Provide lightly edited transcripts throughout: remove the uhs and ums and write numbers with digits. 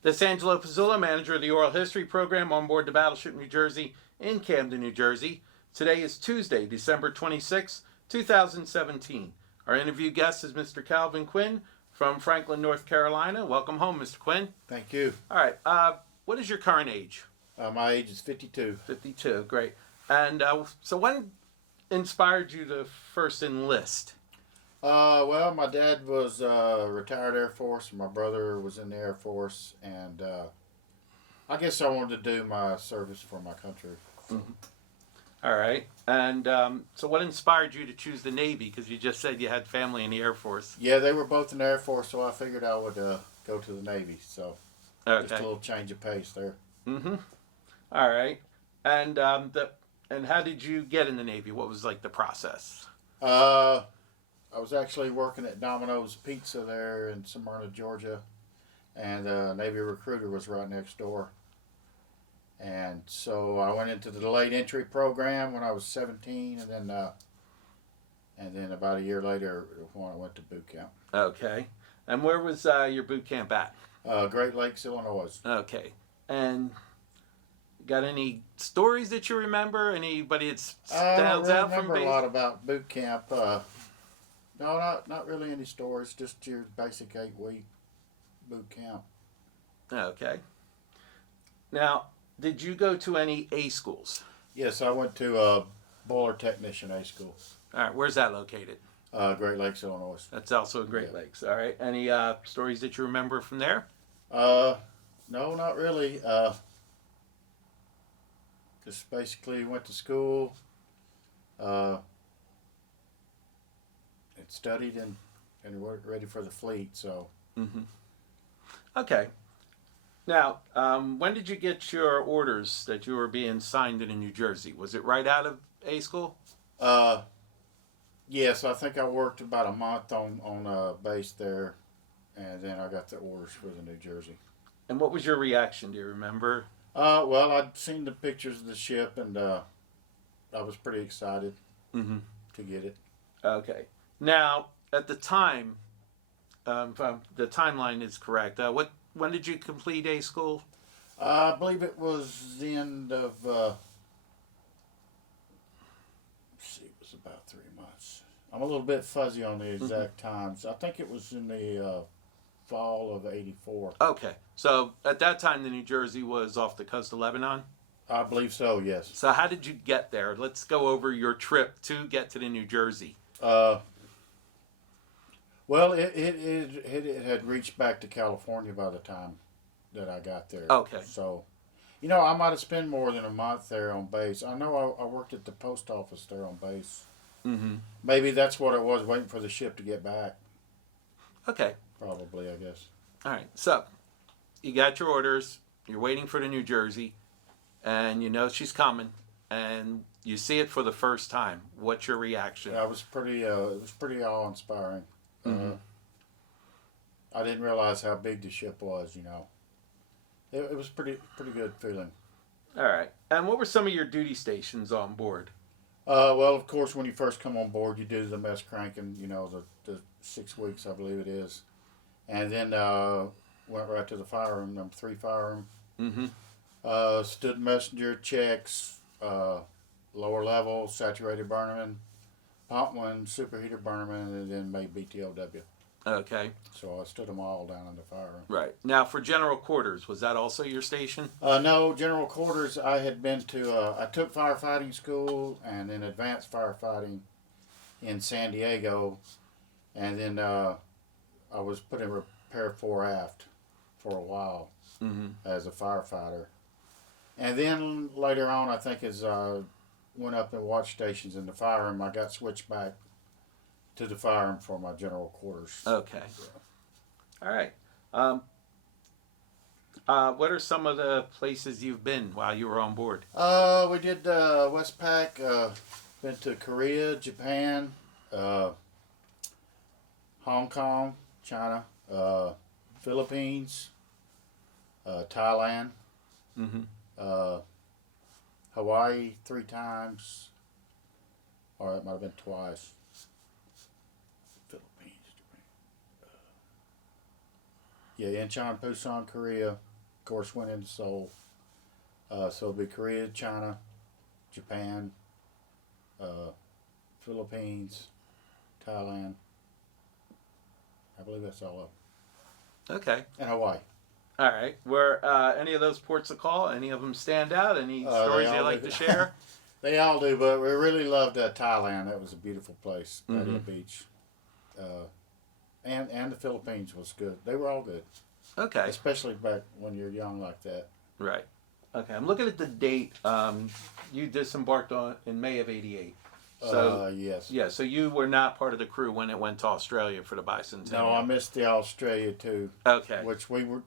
This is Angelo Pizzullo, manager of the Oral History Program on board the Battleship New Jersey in Camden, New Jersey. Today is Tuesday, December 26, 2017. Our interview guest is Mr. Calvin Quinn from Franklin, North Carolina. Welcome home, Mr. Quinn. Thank you. All right. What is your current age? My age is 52. 52. Great. And so when inspired you to first enlist? Well, my dad was retired Air Force. My brother was in the Air Force, and I guess I wanted to do my service for my country. Mm-hmm. All right. And so what inspired you to choose the Navy? Because you just said you had family in the Air Force. Yeah, they were both in the Air Force, so I figured I would go to the Navy. So just a little change of pace there. Mm-hmm. All right. And and how did you get in the Navy? What was like the process? I was actually working at Domino's Pizza there in Smyrna, Georgia, and the Navy recruiter was right next door. And so I went into the delayed entry program when I was 17, and then about a year later, when I went to boot camp. Okay. And where was your boot camp at? Great Lakes, Illinois. Okay. And got any stories that you remember? Anybody that stands out from I don't remember a lot about boot camp. No, not really any stories. Just your basic 8-week boot camp. Okay. Now, did you go to any A schools? Yes, I went to Boiler Technician A School. All right. Where's that located? Great Lakes, Illinois. That's also in Great Lakes. All right. Any stories that you remember from there? No, not really. Just basically went to school, and studied and were ready for the fleet. So. Mm-hmm. Okay. Now, when did you get your orders that you were being signed in New Jersey? Was it right out of A school? Yes, I think I worked about a month on base there, and then I got the orders for the New Jersey. And what was your reaction? Do you remember? Well, I'd seen the pictures of the ship, and I was pretty excited to get it. Okay. Now, at the time, the timeline is correct. When did you complete A school? I believe it was the end of. Let's see, it was about 3 months. I'm a little bit fuzzy on the exact times. I think it was in the fall of '84. Okay, so at that time, the New Jersey was off the coast of Lebanon. I believe so. Yes. So how did you get there? Let's go over your trip to get to the New Jersey. Well, it had reached back to California by the time that I got there. Okay. So, I might have spent more than a month there on base. I know I worked at the post office there on base. Mm-hmm. Maybe that's what it was, waiting for the ship to get back. Okay. Probably, I guess. All right. So, you got your orders. You're waiting for the New Jersey, and you know she's coming, and you see it for the first time. What's your reaction? It was pretty awe-inspiring. Mm-hmm. I didn't realize how big the ship was. It was pretty good feeling. All right. And what were some of your duty stations on board? Well, of course, when you first come on board, you do the mess cranking. The 6 weeks, I believe it is, and then went right to the fire room, number 3 fire room. Mm-hmm. Stood messenger checks, lower level, saturated burnerman, pump one, superheater burnerman, and then made BTLW. Okay. So I stood them all down in the fire room. Right. Now, for general quarters, was that also your station? No, general quarters, I had been to, I took firefighting school and then advanced firefighting in San Diego. And then I was put in repair fore aft for a while as a firefighter. And then later on, I think as I went up in watch stations in the fire room, I got switched back to the fire room for my general quarters. Okay. All right. What are some of the places you've been while you were on board? We did Westpac, been to Korea, Japan, Hong Kong, China, Philippines, Thailand, Hawaii 3 times, or it might have been twice. Philippines, Japan. Yeah, Incheon, Busan, Korea, course, went into Seoul. So it'll be Korea, China, Japan, Philippines, Thailand. I believe that's all of them. Okay. And Hawaii. All right. Were any of those ports of call? Any of them stand out? Any stories you like to share? They all do, but we really loved Thailand. That was a beautiful place, Pattaya Beach. And the Philippines was good. They were all good. Okay. Especially back when you're young like that. Right. Okay. I'm looking at the date. You disembarked in May of '88. So yes. Yeah. So you were not part of the crew when it went to Australia for the bicentennial. No, I missed the Australia too. Okay. Which we were.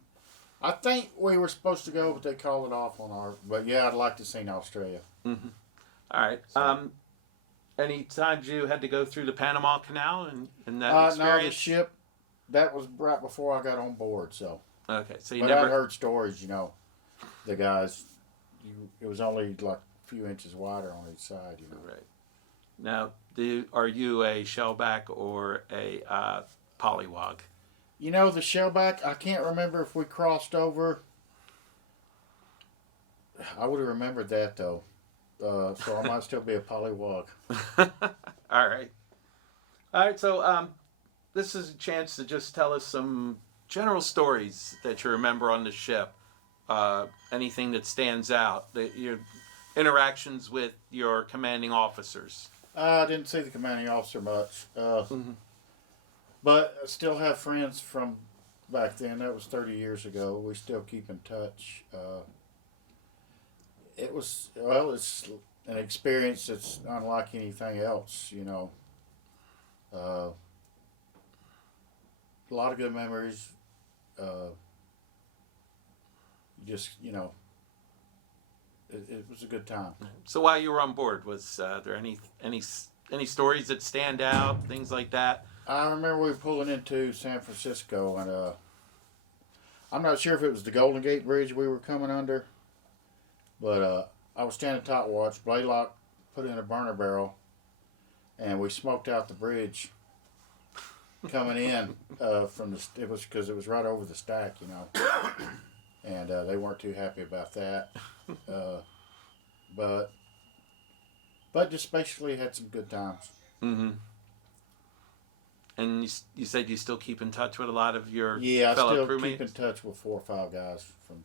I think we were supposed to go, but they called it off on our. But yeah, I'd like to see Australia. Mm-hmm. All right. So. Any times you had to go through the Panama Canal and that No, experience? the ship. That was right before I got on board. So. Okay. So you But never I heard stories. The guys. It was only like a few inches wider on each side. Right. Now, are you a shellback or a polywog? The shellback. I can't remember if we crossed over. I would have remembered that though. So I might still be a polywog. All right. All right. So this is a chance to just tell us some general stories that you remember on the ship. Anything that stands out, your interactions with your commanding officers. I didn't see the commanding officer much. But I still have friends from back then. That was 30 years ago. We still keep in touch. It's an experience that's unlike anything else, A lot of good memories. It was a good time. So while you were on board, was there any stories that stand out, things like that? I remember we were pulling into San Francisco, and I'm not sure if it was the Golden Gate Bridge we were coming under, but I was standing top watch. Blaylock put in a burner barrel, and we smoked out the bridge coming in from the. It was because it was right over the stack, and they weren't too happy about that. But just basically had some good times. Mm-hmm. And you said you still keep in touch with a lot of your I fellow still crewmates? keep in touch with 4 or 5 guys from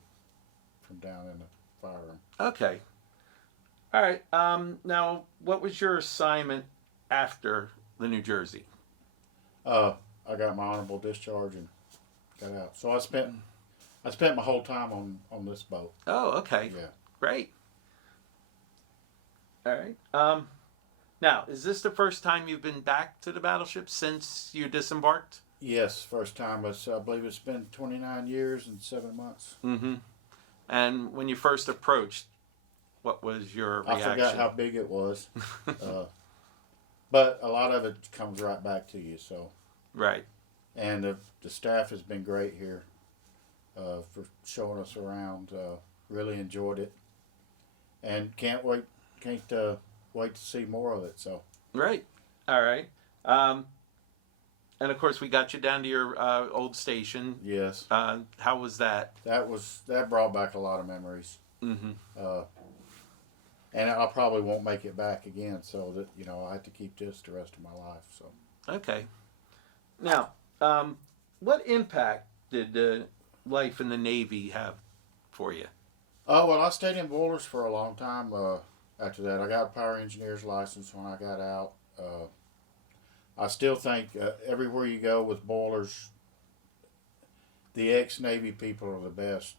down in the fire room. Okay. All right. Now, what was your assignment after the New Jersey? I got my honorable discharge and got out. So I spent my whole time on this boat. Oh, okay. Yeah. Great. All right. Now, is this the first time you've been back to the battleship since you disembarked? Yes, first time. I believe it's been 29 years and 7 months. Mm-hmm. And when you first approached, what was your reaction? I forgot how big it was. But a lot of it comes right back to you. So. Right. And the staff has been great here for showing us around. Really enjoyed it. And can't wait to see more of it. So. Right. All right. And of course, we got you down to your old station. Yes. How was that? That brought back a lot of memories. Mm-hmm. And I probably won't make it back again. So that I have to keep this the rest of my life. So. Okay. Now, what impact did life in the Navy have for you? Oh well, I stayed in boilers for a long time. After that, I got a power engineer's license when I got out. I still think everywhere you go with boilers, the ex-Navy people are the best.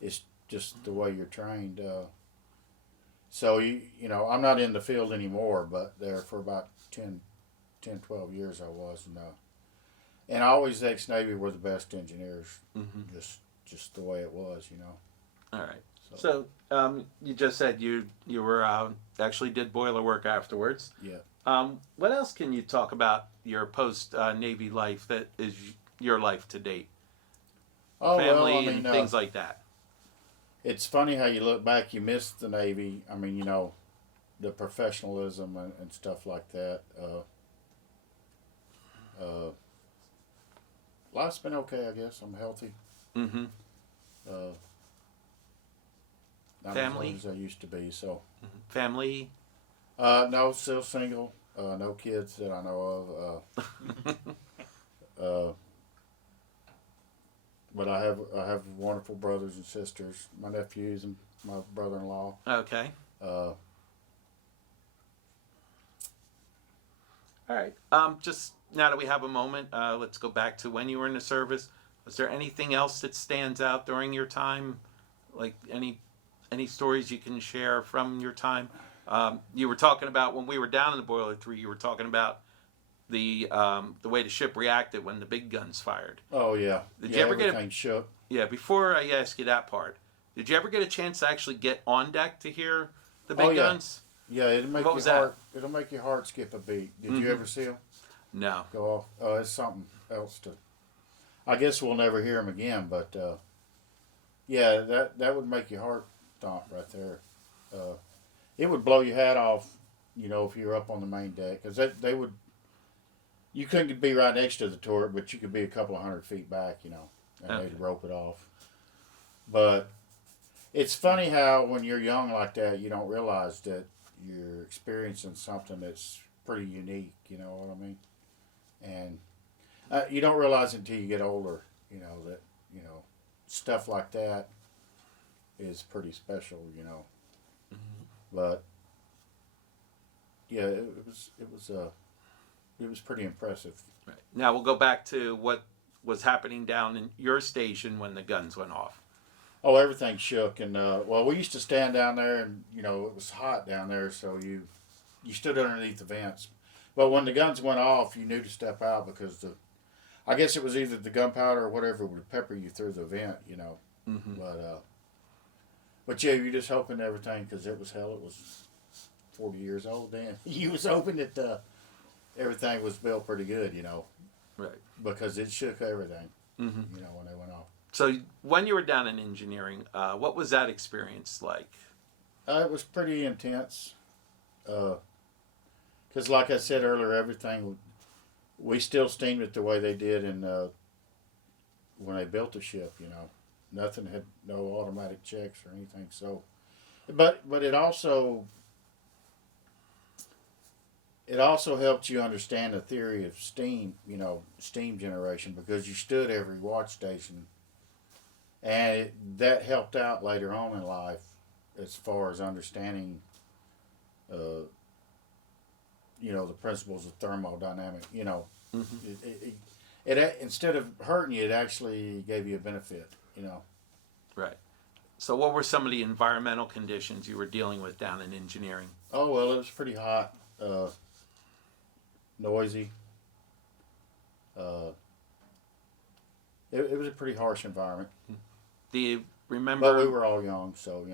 It's just the way you're trained. So I'm not in the field anymore, but there for about 10, 12 years I was, and always the ex-Navy were the best engineers. Mm-hmm. Just the way it was, All right. So you just said you were actually did boiler work afterwards. Yeah. What else can you talk about your post Navy life that is your life to date? Oh, Family well, and things like that. It's funny how you look back. You miss the Navy. I mean, the professionalism and stuff like that. Life's been okay, I guess. I'm healthy. Mm-hmm. Not Family? as long as I used to be. So, Family? no, still single. No kids that I know of. But I have wonderful brothers and sisters. My nephews and my brother-in-law. Okay. Uh, All right. Just now that we have a moment, let's go back to when you were in the service. Was there anything else that stands out during your time? Like any stories you can share from your time? You were talking about when we were down in the boiler 3. You were talking about the way the ship reacted when the big guns fired. oh yeah. Did yeah, you ever get everything shook? Yeah. Before I ask you that part, did you ever get a chance to actually get on deck to hear the big Oh, yeah. guns? Yeah, it'll make What your was that? heart. It'll make your heart skip a beat. Did you Mhm. ever see them No. go off? It's something else to. I guess we'll never hear them again, but yeah, that would make your heart thump right there. It would blow your hat off, if you were up on the main deck, because they would. You couldn't be right next to the turret, but you could be a couple of 100 feet back, and Okay. they'd rope it off. But it's funny how when you're young like that, you don't realize that you're experiencing something that's pretty unique. You know what I mean? And you don't realize it until you get older. That stuff like that is pretty special. But yeah, it was pretty impressive. Right. Now we'll go back to what was happening down in your station when the guns went off. Oh, everything shook, and we used to stand down there, and it was hot down there, so you stood underneath the vents. But when the guns went off, you knew to step out because I guess it was either the gunpowder or whatever would pepper you through the vent, Mm-hmm. But yeah, you're just hoping everything, because it was hell. It was 40 years old then. You was hoping that everything was built pretty good, Right. because it shook everything, Mm-hmm. when they went off. So when you were down in engineering, what was that experience like? It was pretty intense. Because, like I said earlier, everything we still steamed it the way they did when they built the ship. Nothing had no automatic checks or anything. So, but it also helped you understand the theory of steam. Steam generation, because you stood every watch station, and that helped out later on in life as far as understanding. The principles of thermodynamic. Mm-hmm. It instead of hurting you, it actually gave you a benefit. Right. So what were some of the environmental conditions you were dealing with down in engineering? Oh well, it was pretty hot, noisy. It was a pretty harsh environment. Do you remember? But we were all young, so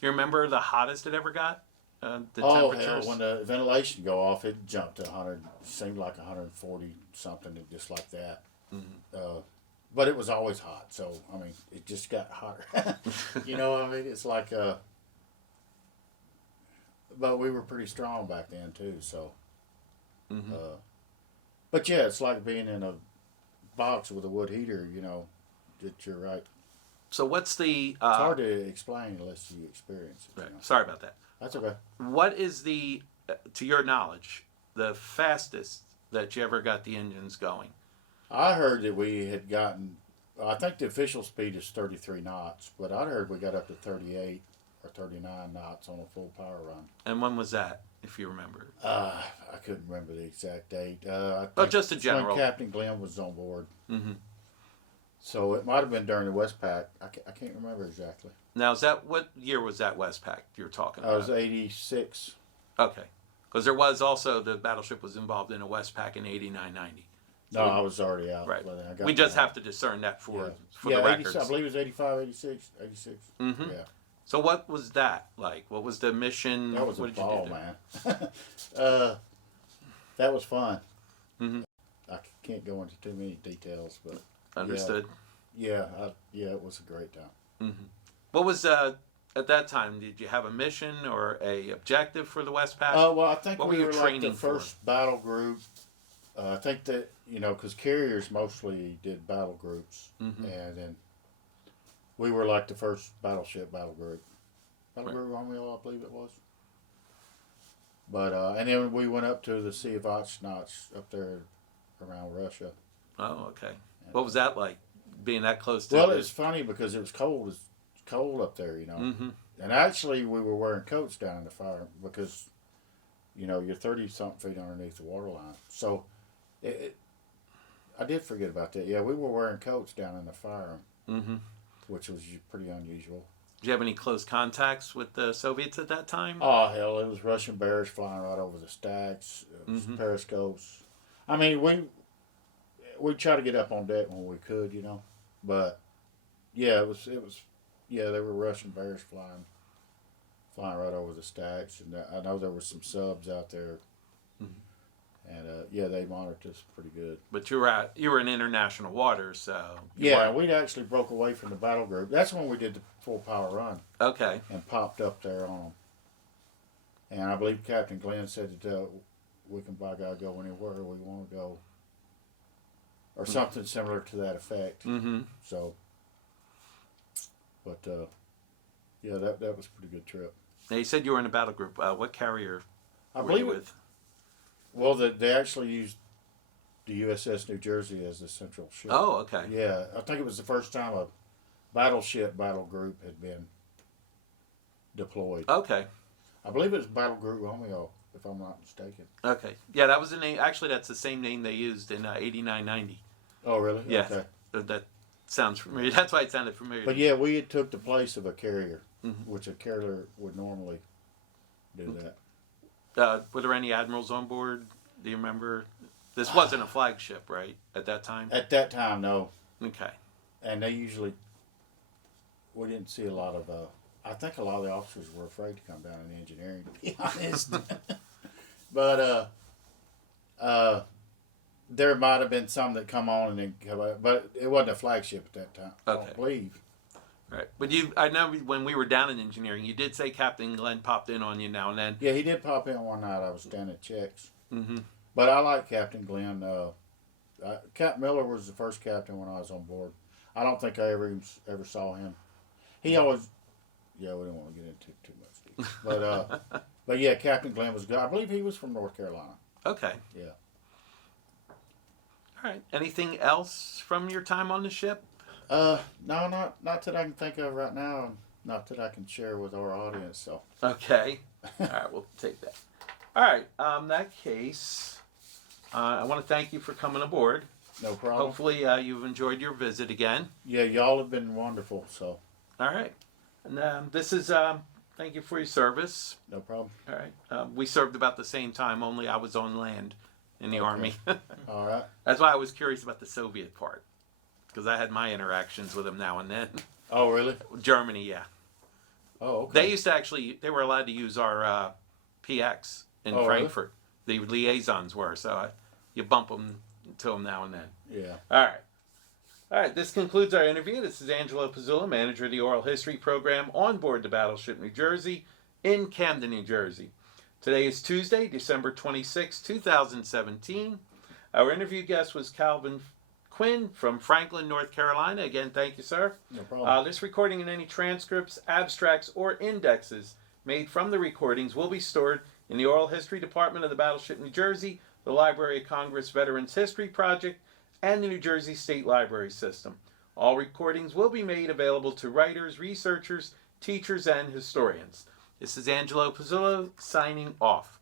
You remember the hottest it ever got? The Oh temperatures? hell! When the ventilation go off, it jumped to 100. Seemed like 140 something, just like that. Mm-hmm. But it was always hot, so I mean, it just got hotter. It's like but we were pretty strong back then too. So, Mm-hmm. but yeah, it's like being in a box with a wood heater. That you're right. So what's the? It's hard to explain unless you experience it. Right. Sorry about that. That's okay. What is the, to your knowledge, the fastest that you ever got the engines going? I heard that we had gotten. I think the official speed is 33 knots, but I heard we got up to 38 or 39 knots on a full power run. And when was that, if you remember? I couldn't remember the exact date. I Oh, think just a it's general. when Captain Glenn was on board. Mm-hmm. So it might have been during the Westpac. I can't remember exactly. Now, what year was that Westpac you're talking I about? was 86. Okay. Because there was also, the battleship was involved in a Westpac in 89, 90. No, I was already out. Right. But I got We just my- have to discern that for the 80, records. I believe it was 85, 86. 86. Mm-hmm. Yeah. So what was that like? What was the mission? That was what a did ball, you do? man. That was fun. Mm-hmm. I can't go into too many details, but Understood. yeah, it was a great time. Mm-hmm. What was at that time? Did you have a mission or a objective for the Westpac? Well, I think What we were you were like training the first battle group. I think that because carriers mostly did battle groups, Mm-hmm. and then We were like the first battleship battle group. Battle Right. Group Romeo, I believe it was. But and then we went up to the Sea of Ochnotch up there around Russia. Oh, okay. And, What was that like, being that close to? well, it's funny because it was cold. It's cold up there, you know. Mm-hmm. And actually, we were wearing coats down in the fire because, you know, you're 30-something feet underneath the water line. So, I did forget about that. Yeah, we were wearing coats down in the fire, Mm-hmm. which was pretty unusual. Did you have any close contacts with the Soviets at that time? Oh, hell, it was Russian bears flying right over the stacks. It was periscopes. I mean, we try to get up on deck when we could, you know. But, yeah, it was yeah, there were Russian bears flying right over the stacks. And I know there were some subs out there. And, yeah, they monitored us pretty good. But you were in international waters, so. Yeah, we'd actually broke away from the battle group. That's when we did the full power run. Okay. And popped up there on them. And I believe Captain Glenn said that we can by God go anywhere we want to go. Or something similar to that effect. Mm-hmm. So, but, yeah, that was a pretty good trip. Now, you said you were in a battle group. What carrier I were believe you it. with? Well, they actually used the USS New Jersey as the central ship. Oh, okay. Yeah, I think it was the first time a battleship battle group had been deployed. Okay. I believe it was Battle Group Romeo, if I'm not mistaken. Okay. Yeah, that was the name. Actually, that's the same name they used in 8990. Oh, really? Yeah. Okay. That sounds familiar. That's why it sounded familiar. But yeah, we had took the place of a carrier, Mm-hmm. which a carrier would normally do that. Were there any admirals on board? Do you remember? This wasn't a flagship, right? At that time? At that time, no. Okay. And they usually, we didn't see a lot of, I think a lot of the officers were afraid to come down in engineering, to be honest. But, there might have been some that come on and then come out, but it wasn't a flagship at that time. I Okay. don't believe. Right. But I know when we were down in engineering, you did say Captain Glenn popped in on you now and then. Yeah, he did pop in one night. I was standing checks. Mm-hmm. But I like Captain Glenn. Cap Miller was the first captain when I was on board. I don't think I ever saw him. He always, yeah, we don't want to get into too much detail. But yeah, Captain Glenn was good. I believe he was from North Carolina. Okay. Yeah. All right. Anything else from your time on the ship? No, not that I can think of right now. Not that I can share with our audience. So. Okay. All right, we'll take that. All right. In that case, I want to thank you for coming aboard. No problem. Hopefully, you've enjoyed your visit again. Yeah, y'all have been wonderful. So. All right. And this is thank you for your service. No problem. All right. We served about the same time, only I was on land in the Army. All right. That's why I was curious about the Soviet part, because I had my interactions with them now and then. Oh, really? Germany, yeah. Oh, okay. They used to they were allowed to use our PX in Oh, really? Frankfurt. The liaisons were, so you bump them to them now and then. Yeah. All right. All right, this concludes our interview. This is Angelo Pizzula, manager of the Oral History Program on board the Battleship New Jersey in Camden, New Jersey. Today is Tuesday, December 26, 2017. Our interview guest was Quinn from Franklin, North Carolina. Again, thank you, sir. No problem. This recording and any transcripts, abstracts, or indexes made from the recordings will be stored in the Oral History Department of the Battleship New Jersey, the Library of Congress Veterans History Project, and the New Jersey State Library System. All recordings will be made available to writers, researchers, teachers, and historians. This is Angelo Pizzullo signing off.